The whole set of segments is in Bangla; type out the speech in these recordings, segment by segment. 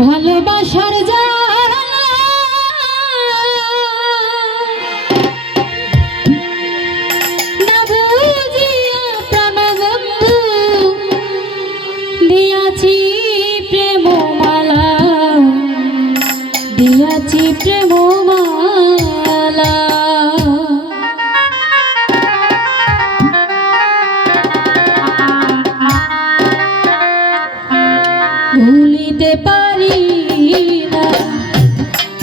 ভালোবাসার জ্বালা না বুঝিয়া প্রাণবন্ধু দিয়াছি প্রেমমালা, দিয়াছি প্রেমমালা। ভুলিতে পারি না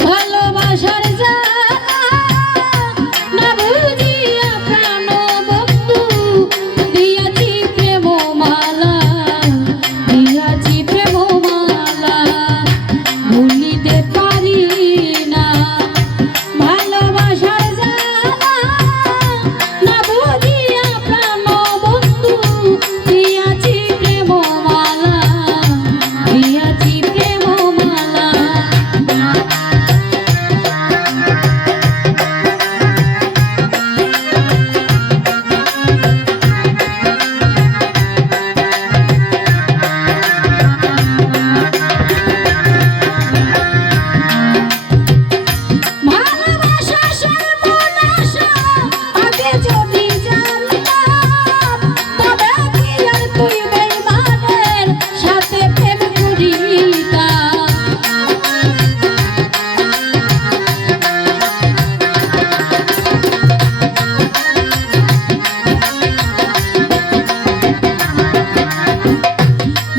ভালোবাসার জ্বালা না বুঝিয়া প্রাণবন্ধু দিয়াছি প্রেমমালা, দিয়াছি প্রেমমালা। ভুলিতে পারি না ভালোবাসার জ্বালা না বুঝিয়া প্রাণবন্ধু দিয়াছি প্রেমমালা, দিয়াছি প্রেমমালা। ভালোবাসা সর্বনাশা আগে যদি জানতাম তবে কি আর তুই বেঈমানের সাথে প্রেম করিতাম।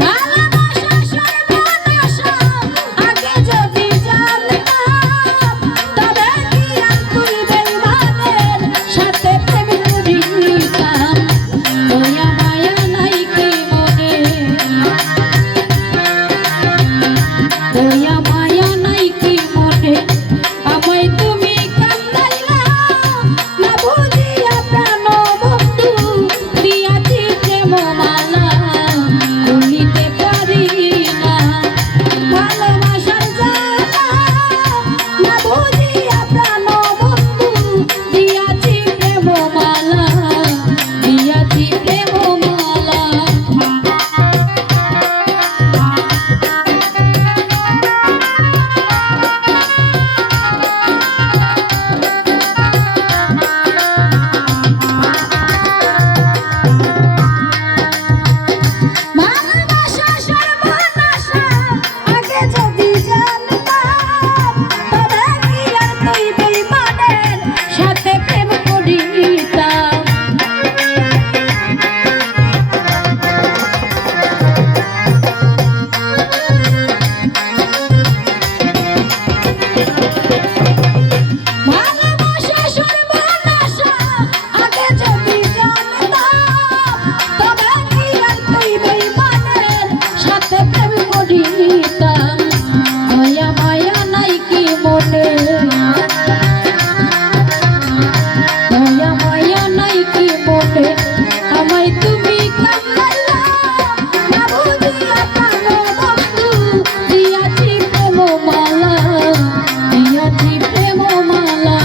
ভালোবাসা সর্বনাশা আগে যদি জানতাম তবে কি আর তুই বেঈমানের সাথে প্রেম করিতাম। দয়া মায়া নাই কি মনে, দয়া মায়া নাই কি মনে আমায় তুমি কান্দাইলা না বুঝিয়া প্রাণবন্ধু দিয়াছি প্রেমমালা। ভুলিতে পারি না ভালোবাসার জ্বালা না বুঝিয়া প্রাণবন্ধু দিয়াছি প্রেমমালা, দিয়াছি প্রেমমালা। ভালোবাসা সর্বনাশা আগে যদি জানতাম তবে কি আর তুই বেঈমানের সাথে প্রেম করিতাম। ভালোবাসা সর্বনাশা আগে যদি জানতাম তবে কি আর তুই বেঈমানের সাথে প্রেম করিতাম। দয়া মায়া নাই কি মনে, দয়া মায়া নাই কি মনে আমায় তুমি কান্দাইলা না বুঝিয়া প্রাণবন্ধু দিয়াছি প্রেমমালা, দিয়াছি প্রেমমালা।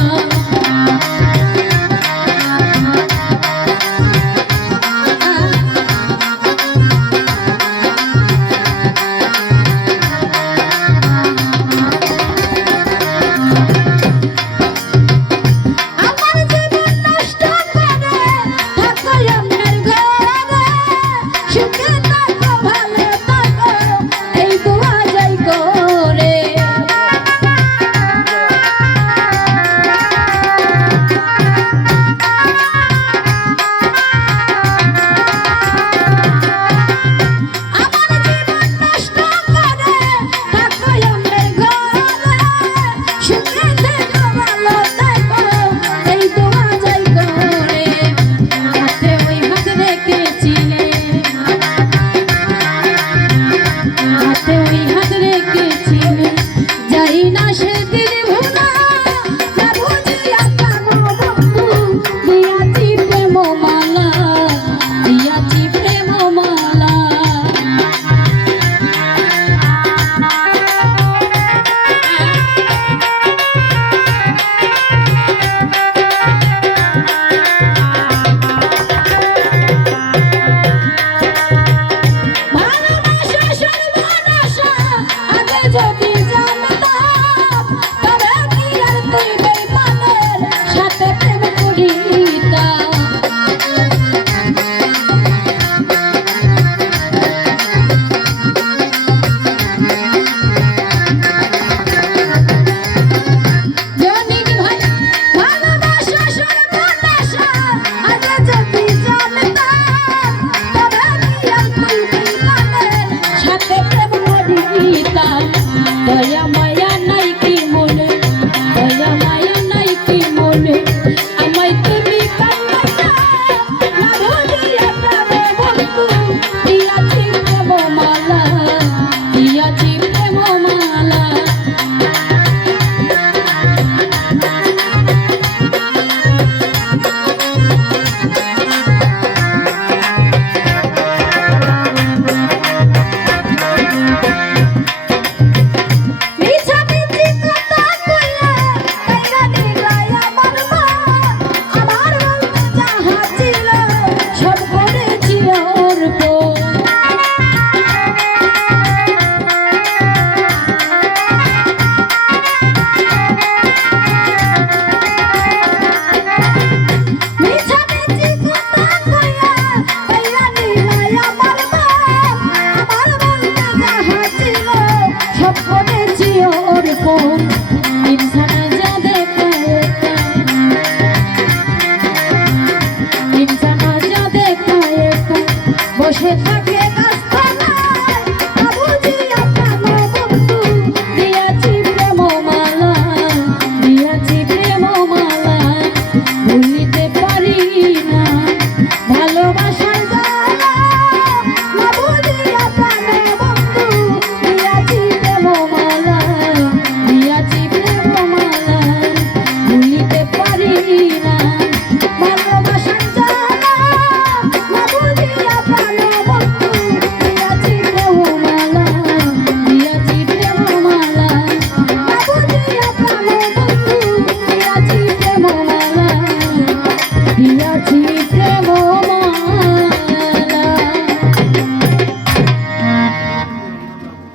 যদি জানতাম তবে কি আর তুই বেঈমানের সাথে প্রেম করিতাম। জনিক ভাই ভালোবাসা সর্বনাশা আজ যদি জানতাম তবে কি আর তুই বেঈমানের সাথে প্রেম করিতাম। দয়া